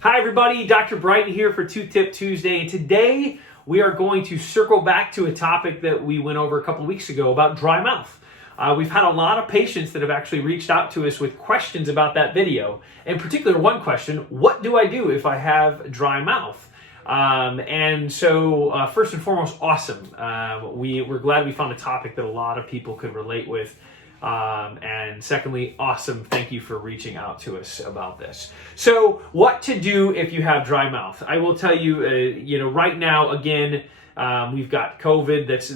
Hi everybody, Dr. Bryton here for Two Tip Tuesday, and today we are going to circle back to a topic that we went over a couple of weeks ago about dry mouth. We've had a lot of patients that have actually reached out to us with questions about that video. In particular, one question: what do I do if I have dry mouth? First and foremost, awesome. We're glad we found a topic that a lot of people could relate with. And secondly, awesome. Thank you for reaching out to us about this. So what to do if you have dry mouth? I will tell you, right now, again, we've got COVID that's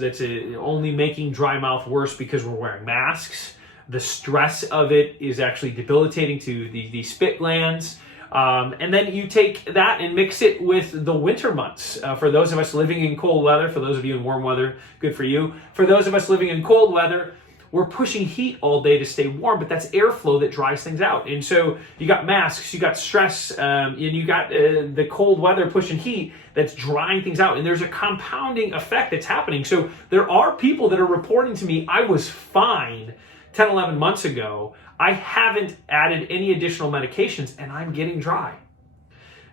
only making dry mouth worse because we're wearing masks. The stress of it is actually debilitating to the spit glands. And then you take that and mix it with the winter months. For those of us living in cold weather, for those of you in warm weather, good for you. For those of us living in cold weather, we're pushing heat all day to stay warm, but that's airflow that dries things out. And so you got masks, you got stress, and you got the cold weather pushing heat that's drying things out. And there's a compounding effect that's happening. So there are people that are reporting to me, I was fine 10, 11 months ago. I haven't added any additional medications and I'm getting dry.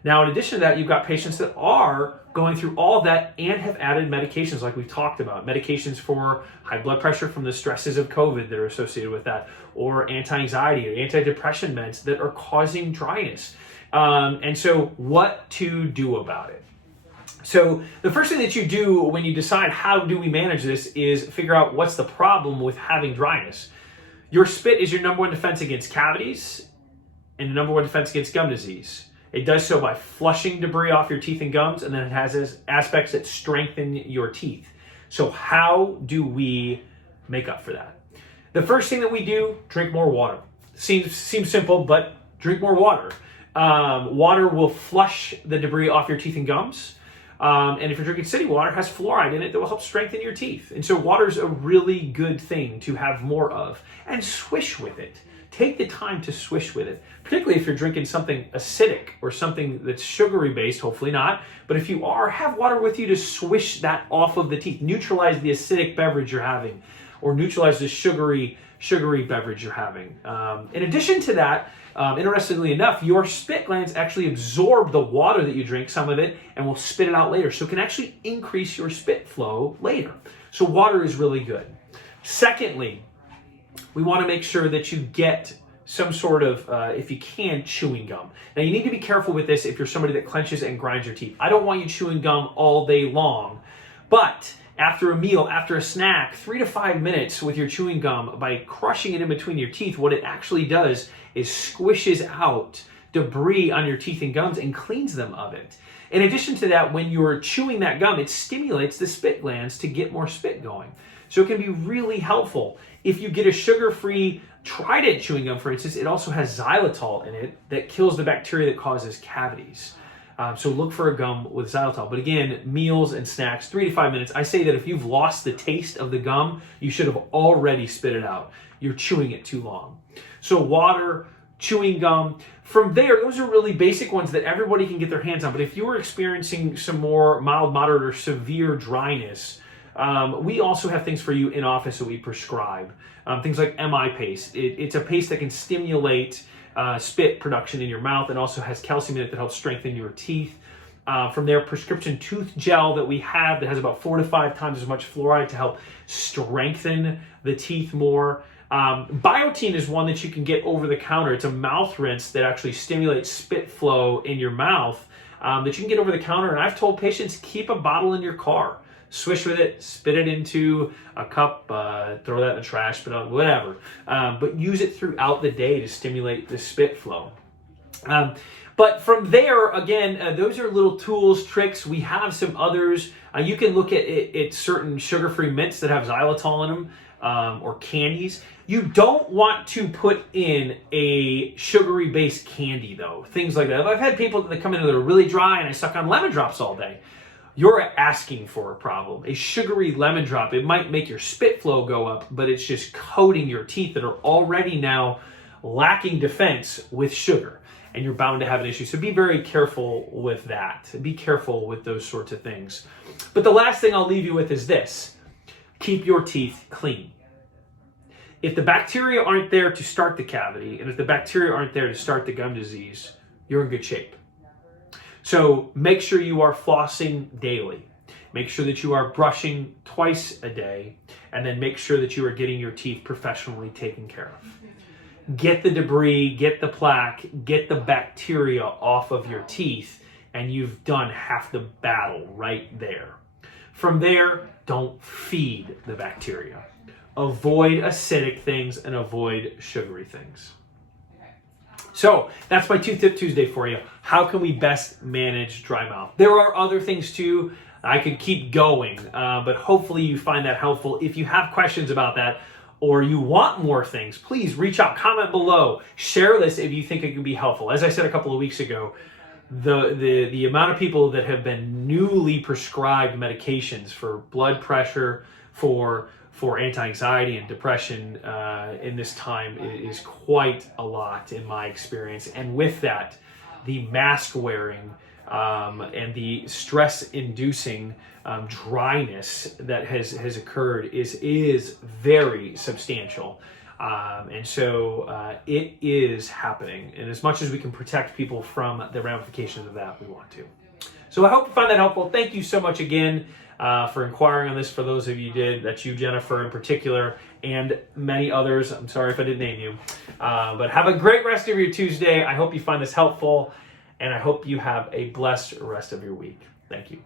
Now, in addition to that, you've got patients that are going through all of that and have added medications like we've talked about. Medications for high blood pressure from the stresses of COVID that are associated with that, or anti-anxiety or antidepressant meds that are causing dryness. And so what to do about it? So the first thing that you do when you decide how do we manage this is figure out what's the problem with having dryness. Your spit is your number one defense against cavities and the number one defense against gum disease. It does so by flushing debris off your teeth and gums, and then it has aspects that strengthen your teeth. So how do we make up for that? The first thing that we do, drink more water. Seems simple, but drink more water. Water will flush the debris off your teeth and gums. And if you're drinking city water, it has fluoride in it that will help strengthen your teeth. And so water is a really good thing to have more of. And swish with it. Take the time to swish with it, particularly if you're drinking something acidic or something that's sugary based, hopefully not. But if you are, have water with you to swish that off of the teeth. Neutralize the acidic beverage you're having, or neutralize the sugary beverage you're having. In addition to that, interestingly enough, your spit glands actually absorb the water that you drink, some of it, and will spit it out later. So it can actually increase your spit flow later. So water is really good. Secondly, we want to make sure that you get some sort of, if you can, chewing gum. Now, you need to be careful with this if you're somebody that clenches and grinds your teeth. I don't want you chewing gum all day long, but after a meal, after a snack, 3 to 5 minutes with your chewing gum, by crushing it in between your teeth, what it actually does is squishes out debris on your teeth and gums and cleans them of it. In addition to that, when you're chewing that gum, it stimulates the spit glands to get more spit going. So it can be really helpful. If you get a sugar-free Trident chewing gum, for instance, it also has xylitol in it that kills the bacteria that causes cavities. So look for a gum with xylitol. But again, meals and snacks, 3 to 5 minutes. I say that if you've lost the taste of the gum, you should have already spit it out. You're chewing it too long. So water, chewing gum. From there, those are really basic ones that everybody can get their hands on. But if you are experiencing some more mild, moderate, or severe dryness, we also have things for you in office that we prescribe. Things like MI paste. It's a paste that can stimulate spit production in your mouth and also has calcium in it that helps strengthen your teeth. From there, prescription tooth gel that we have that has about 4 to 5 times as much fluoride to help strengthen the teeth more. Biotin is one that you can get over the counter. It's a mouth rinse that actually stimulates spit flow in your mouth that you can get over the counter. And I've told patients, keep a bottle in your car. Swish with it, spit it into a cup, throw that in the trash, whatever. But use it throughout the day to stimulate the spit flow. But from there, again, those are little tools, tricks. We have some others. You can look at certain sugar-free mints that have xylitol in them, or candies. You don't want to put in a sugary-based candy, though. Things like that. I've had people that come in that are really dry and I suck on lemon drops all day. You're asking for a problem. A sugary lemon drop, it might make your spit flow go up, but it's just coating your teeth that are already now lacking defense with sugar, and you're bound to have an issue. So be very careful with that. Be careful with those sorts of things. But the last thing I'll leave you with is this. Keep your teeth clean. If the bacteria aren't there to start the cavity, and if the bacteria aren't there to start the gum disease, you're in good shape. So make sure you are flossing daily. Make sure that you are brushing twice a day, and then make sure that you are getting your teeth professionally taken care of. Get the debris, get the plaque, get the bacteria off of your teeth, and you've done half the battle right there. From there, don't feed the bacteria. Avoid acidic things and avoid sugary things. So that's my Tooth Tip Tuesday for you. How can we best manage dry mouth? There are other things too. I could keep going, but hopefully you find that helpful. If you have questions about that or you want more things, please reach out, comment below, share this if you think it could be helpful. As I said a couple of weeks ago, the amount of people that have been newly prescribed medications for blood pressure, for anti-anxiety and depression in this time is quite a lot in my experience. And with that, the mask wearing and the stress-inducing dryness that has occurred is very substantial. And so it is happening. And as much as we can protect people from the ramifications of that, we want to. So I hope you find that helpful. Thank you so much again for inquiring on this. For those of you did, that's you, Jennifer, in particular, and many others. I'm sorry if I didn't name you. But have a great rest of your Tuesday. I hope you find this helpful, and I hope you have a blessed rest of your week. Thank you.